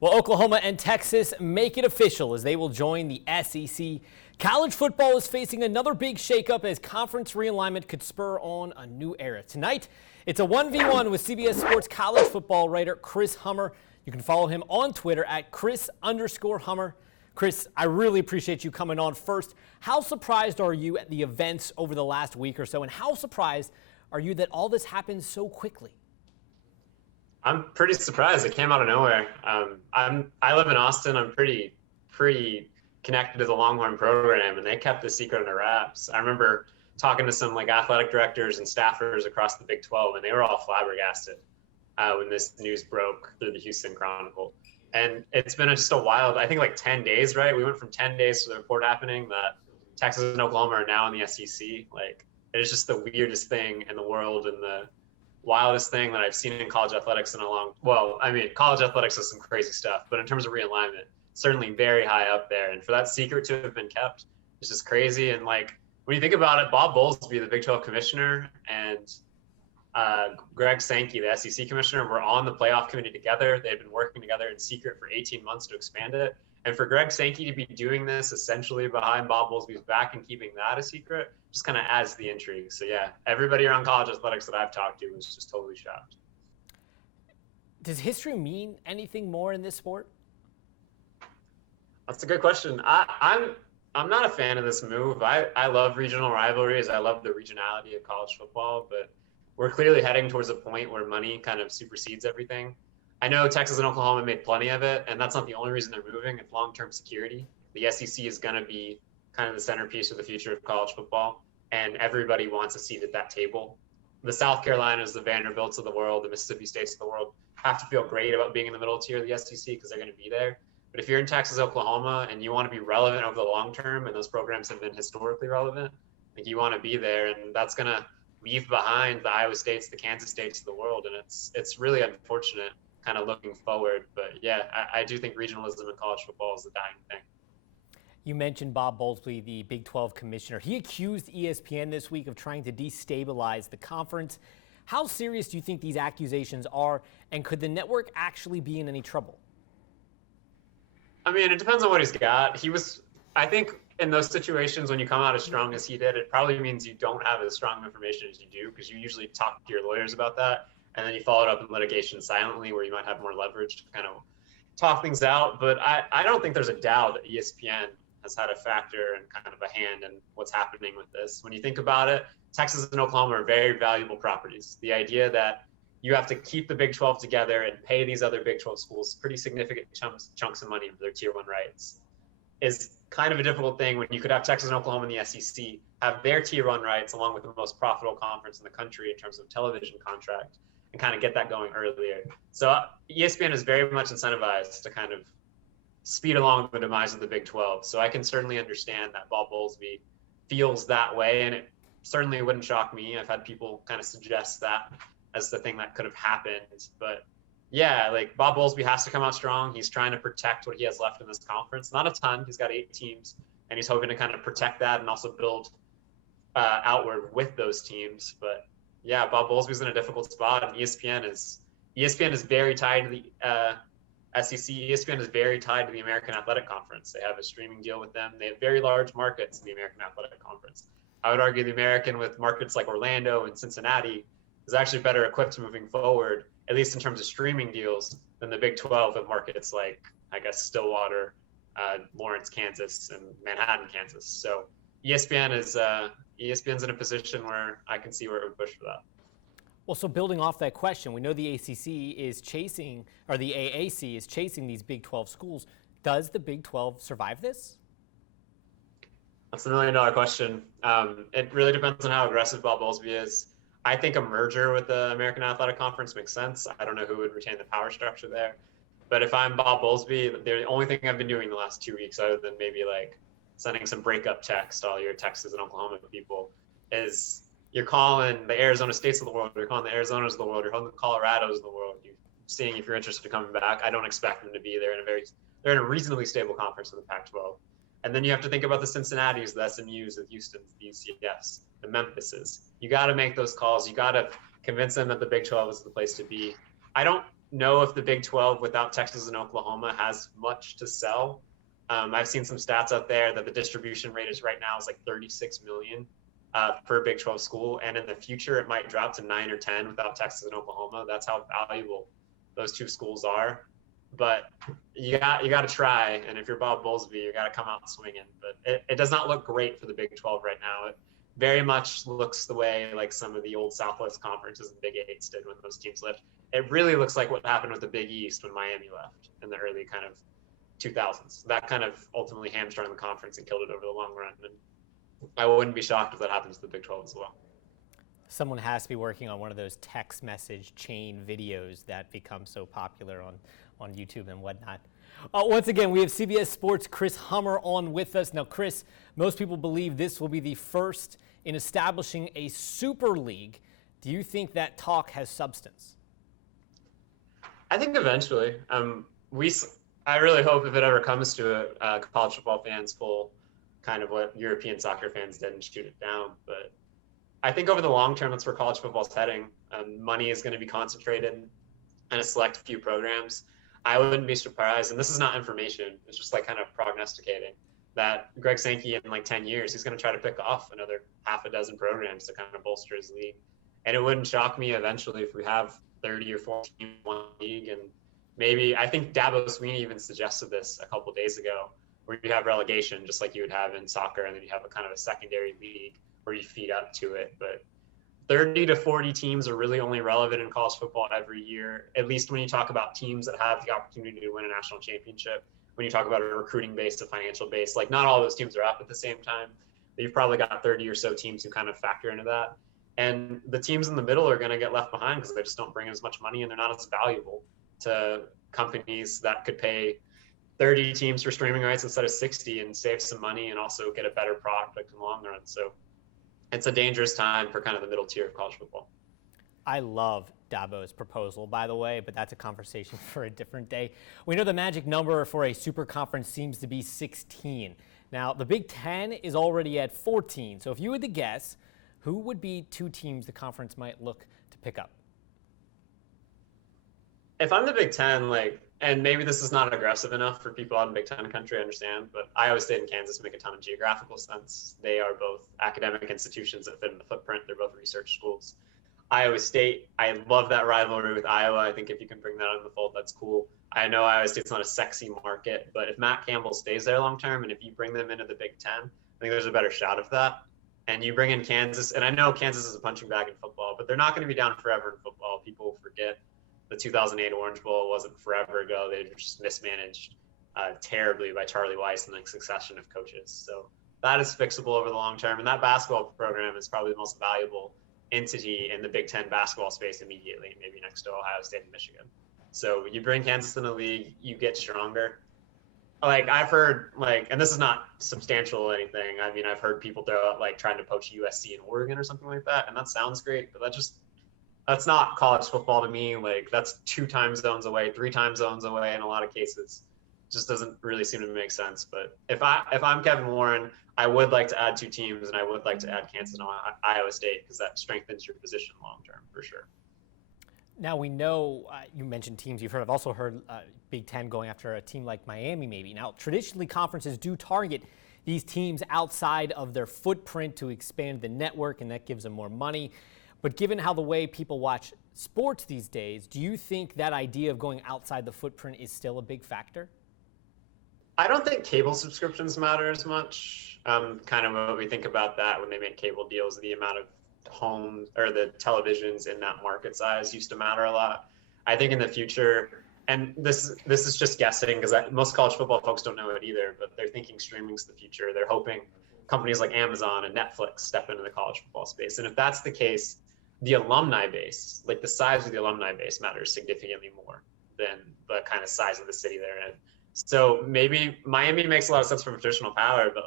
Well, Oklahoma and Texas make it official as they will join the SEC. College football is facing another big shakeup as conference realignment could spur on a new era. Tonight, it's a 1v1 with CBS Sports college football writer Chris Hummer. You can follow him on Twitter at Chris_Hummer. Chris, I really appreciate you coming on. First, how surprised are you at the events over the last week or so, and how surprised are you that all this happened so quickly? I'm pretty surprised. It came out of nowhere. I live in Austin. I'm pretty connected to the Longhorn program, and they kept the secret under wraps. I remember talking to some athletic directors and staffers across the Big 12, and they were all flabbergasted when this news broke through the Houston Chronicle. And it's been just a wild, I think 10 days, right? We went from 10 days to the report happening that Texas and Oklahoma are now in the SEC. It is just the weirdest thing in the world and the wildest thing that I've seen in college athletics in a long, college athletics is some crazy stuff, but in terms of realignment, certainly very high up there. And for that secret to have been kept, it's just crazy. And when you think about it, Bob Bowlesby, the Big 12 commissioner, and Greg Sankey, the SEC commissioner, were on the playoff committee together. They had been working together in secret for 18 months to expand it. And for Greg Sankey to be doing this essentially behind Bob Bowlesby's back and keeping that a secret just kind of adds to the intrigue. So yeah, everybody around college athletics that I've talked to was just totally shocked. Does history mean anything more in this sport? That's a good question. I'm not a fan of this move. I love regional rivalries. I love the regionality of college football, but we're clearly heading towards a point where money kind of supersedes everything. I know Texas and Oklahoma made plenty of it, and that's not the only reason they're moving. It's long-term security. The SEC is going to be kind of the centerpiece of the future of college football, and everybody wants a seat at that table. The South Carolinas, the Vanderbilts of the world, the Mississippi States of the world have to feel great about being in the middle tier of the SEC because they're going to be there. But if you're in Texas, Oklahoma, and you want to be relevant over the long term, and those programs have been historically relevant, you want to be there, and that's going to leave behind the Iowa States, the Kansas States of the world, and it's really unfortunate kind of looking forward. But yeah, I do think regionalism in college football is a dying thing. You mentioned Bob Bowlesby, the Big 12 commissioner. He accused ESPN this week of trying to destabilize the conference. How serious do you think these accusations are, and could the network actually be in any trouble? I mean, it depends on what he's got. I think in those situations when you come out as strong as he did, it probably means you don't have as strong information as you do, because you usually talk to your lawyers about that, and then you follow it up in litigation silently where you might have more leverage to kind of talk things out. But I don't think there's a doubt that ESPN has had a factor and kind of a hand in what's happening with this. When you think about it, Texas and Oklahoma are very valuable properties. The idea that you have to keep the Big 12 together and pay these other Big 12 schools pretty significant chunks of money for their Tier 1 rights is kind of a difficult thing when you could have Texas and Oklahoma in the SEC have their Tier 1 rights along with the most profitable conference in the country in terms of television contract and kind of get that going earlier. So ESPN is very much incentivized to kind of speed along the demise of the Big 12. So I can certainly understand that Bob Bowlesby feels that way, and it certainly wouldn't shock me. I've had people kind of suggest that as the thing that could have happened. But yeah, Bob Bowlesby has to come out strong. He's trying to protect what he has left in this conference. Not a ton. He's got 8 teams, and he's hoping to kind of protect that and also build outward with those teams. But yeah, Bob Bowlesby's in a difficult spot, and ESPN is very tied to the SEC. ESPN is very tied to the American Athletic Conference. They have a streaming deal with them. They have very large markets in the American Athletic Conference. I would argue the American, with markets like Orlando and Cincinnati, is actually better equipped moving forward, at least in terms of streaming deals, than the Big 12 at markets like, I guess, Stillwater, Lawrence, Kansas, and Manhattan, Kansas. So ESPN's in a position where I can see where it would push for that. Well, so building off that question, we know the ACC is chasing, or the AAC is chasing these Big 12 schools. Does the Big 12 survive this? That's $1 million question. It really depends on how aggressive Bob Bowlesby is. I think a merger with the American Athletic Conference makes sense. I don't know who would retain the power structure there. But if I'm Bob Bowlesby, the only thing I've been doing the last 2 weeks, other than maybe sending some breakup text to all your Texas and Oklahoma people, is you're calling the Arizona States of the world, you're calling the Arizonas of the world, you're calling the Colorados of the world, you're seeing if you're interested in coming back. I don't expect them to be there. They're in a reasonably stable conference in the Pac-12. And then you have to think about the Cincinnatis, the SMUs, the Houstons, the UCFs, the Memphises. You got to make those calls. You got to convince them that the Big 12 is the place to be. I don't know if the Big 12 without Texas and Oklahoma has much to sell. I've seen some stats out there that the distribution rate is right now is like 36 million per Big 12 school, and in the future it might drop to 9 or 10 without Texas and Oklahoma. That's how valuable those two schools are. But you got to try, and if you're Bob Bowlesby, you got to come out swinging. But it does not look great for the Big 12 right now. It very much looks the way like some of the old Southwest conferences and Big Eights did when those teams left. It really looks like what happened with the Big East when Miami left in the early kind of 2000s. That kind of ultimately hamstrung the conference and killed it over the long run. And I wouldn't be shocked if that happens to the Big 12 as well. Someone has to be working on one of those text message chain videos that become so popular on YouTube and whatnot. Once again, we have CBS Sports Chris Hummer on with us. Now, Chris, most people believe this will be the first in establishing a super league. Do you think that talk has substance? I think eventually. I really hope if it ever comes to it, college football fans pull kind of what European soccer fans did and shoot it down. But I think over the long term, that's where college football is heading. Money is going to be concentrated in a select few programs. I wouldn't be surprised, and this is not information, it's just like kind of prognosticating, that Greg Sankey in like 10 years, he's going to try to pick off another half a dozen programs to kind of bolster his league. And it wouldn't shock me eventually if we have 30 or 40 in one league. And maybe, I think Dabo Sweeney even suggested this a couple of days ago, where you have relegation just like you would have in soccer, and then you have a kind of a secondary league where you feed up to it. But 30 to 40 teams are really only relevant in college football every year, at least when you talk about teams that have the opportunity to win a national championship. When you talk about a recruiting base, a financial base, like not all those teams are up at the same time. But you've probably got 30 or so teams who kind of factor into that. And the teams in the middle are going to get left behind because they just don't bring as much money, and they're not as valuable to companies that could pay 30 teams for streaming rights instead of 60 and save some money and also get a better product in the long run. So it's a dangerous time for kind of the middle tier of college football. I love Dabo's proposal, by the way, but that's a conversation for a different day. We know the magic number for a super conference seems to be 16. Now, the Big Ten is already at 14. So if you had to guess, who would be two teams the conference might look to pick up? If I'm the Big Ten, and maybe this is not aggressive enough for people out in Big Ten country, I understand, but Iowa State and Kansas make a ton of geographical sense. They are both academic institutions that fit in the footprint. They're both research schools. Iowa State, I love that rivalry with Iowa. I think if you can bring that in the fold, that's cool. I know Iowa State's not a sexy market, but if Matt Campbell stays there long term, and if you bring them into the Big Ten, I think there's a better shot of that. And you bring in Kansas, and I know Kansas is a punching bag in football, but they're not going to be down forever in football. People forget the 2008 Orange Bowl wasn't forever ago. They were just mismanaged terribly by Charlie Weiss and the succession of coaches. So that is fixable over the long term. And that basketball program is probably the most valuable entity in the Big Ten basketball space immediately, maybe next to Ohio State and Michigan. So you bring Kansas in the league, you get stronger. I've heard, and this is not substantial or anything. I mean, I've heard people throw out trying to poach USC and Oregon or something like that, and that sounds great, but that's not college football to me. That's 2 time zones away, 3 time zones away in a lot of cases. It just doesn't really seem to make sense. But if I'm Kevin Warren, I would like to add 2 teams, and I would like to add Kansas and Iowa State because that strengthens your position long term for sure. Now we know, you mentioned teams you've heard. I've also heard Big Ten going after a team like Miami maybe. Now, traditionally conferences do target these teams outside of their footprint to expand the network, and that gives them more money. But given how the way people watch sports these days, do you think that idea of going outside the footprint is still a big factor? I don't think cable subscriptions matter as much. Kind of what we think about that when they make cable deals, the amount of homes or the televisions in that market size used to matter a lot. I think in the future, and this is just guessing because most college football folks don't know it either, but they're thinking streaming's the future. They're hoping companies like Amazon and Netflix step into the college football space. And if that's the case, the alumni base, the size of the alumni base matters significantly more than the kind of size of the city they're in. So maybe Miami makes a lot of sense from traditional power, but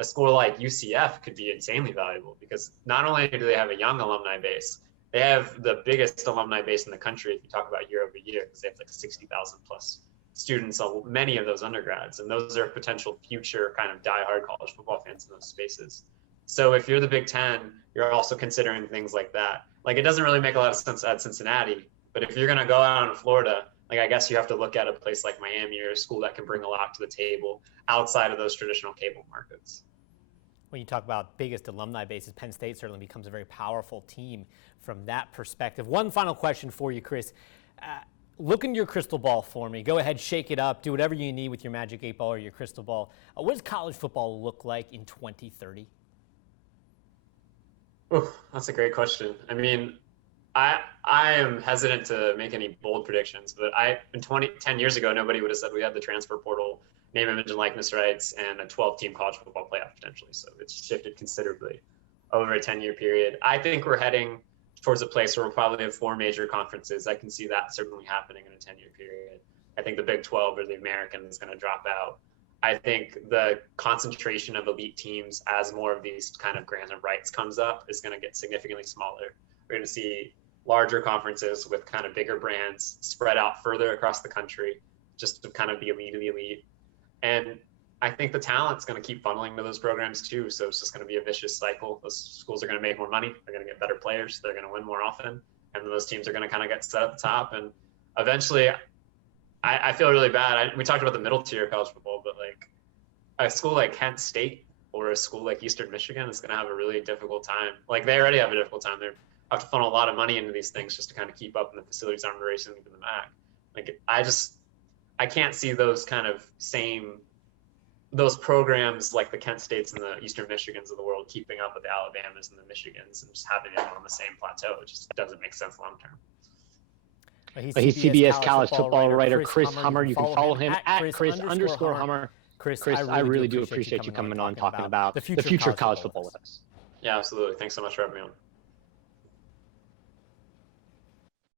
a school like UCF could be insanely valuable because not only do they have a young alumni base, they have the biggest alumni base in the country if you talk about year over year, because they have 60,000 plus students, many of those undergrads, and those are potential future kind of diehard college football fans in those spaces. So if you're the Big Ten, you're also considering things like that. It doesn't really make a lot of sense to add Cincinnati, But if you're going to go out in Florida, like, I guess you have to look at a place like Miami or a school that can bring a lot to the table outside of those traditional cable markets. When you talk about biggest alumni bases, Penn State certainly becomes a very powerful team from that perspective. One final question for you, Chris. Look into your crystal ball for me. Go ahead, shake it up, do whatever you need with your magic 8-ball or your crystal ball. What does college football look like in 2030? Oh, that's a great question. I mean, I am hesitant to make any bold predictions, but 10 years ago, nobody would have said we had the transfer portal, name, image, and likeness rights, and a 12-team college football playoff potentially. So it's shifted considerably over a 10-year period. I think we're heading towards a place where we'll probably have 4 major conferences. I can see that certainly happening in a 10-year period. I think the Big 12 or the American is going to drop out. I think the concentration of elite teams as more of these kind of grants and rights comes up is going to get significantly smaller. We're going to see larger conferences with kind of bigger brands spread out further across the country, just to kind of the elite of the elite. And I think the talent's going to keep funneling to those programs too. So it's just going to be a vicious cycle. Those schools are going to make more money. They're going to get better players. They're going to win more often. And then those teams are going to kind of get set at the top. And eventually, I feel really bad. We talked about the middle tier of college football, but like a school like Kent State or a school like Eastern Michigan is going to have a really difficult time. Like, they already have a difficult time. They have to funnel a lot of money into these things just to kind of keep up, and the facilities aren't racing to the MAC. Like, I can't see those kind of those programs like the Kent States and the Eastern Michigans of the world keeping up with the Alabamas and the Michigans and just having them on the same plateau. It just doesn't make sense long term. He's CBS college football writer Chris Hummer. You can follow him at Chris_Hummer. Chris, I really do appreciate you coming on talking about the future of college football with us. Yeah, absolutely. Thanks so much for having me on.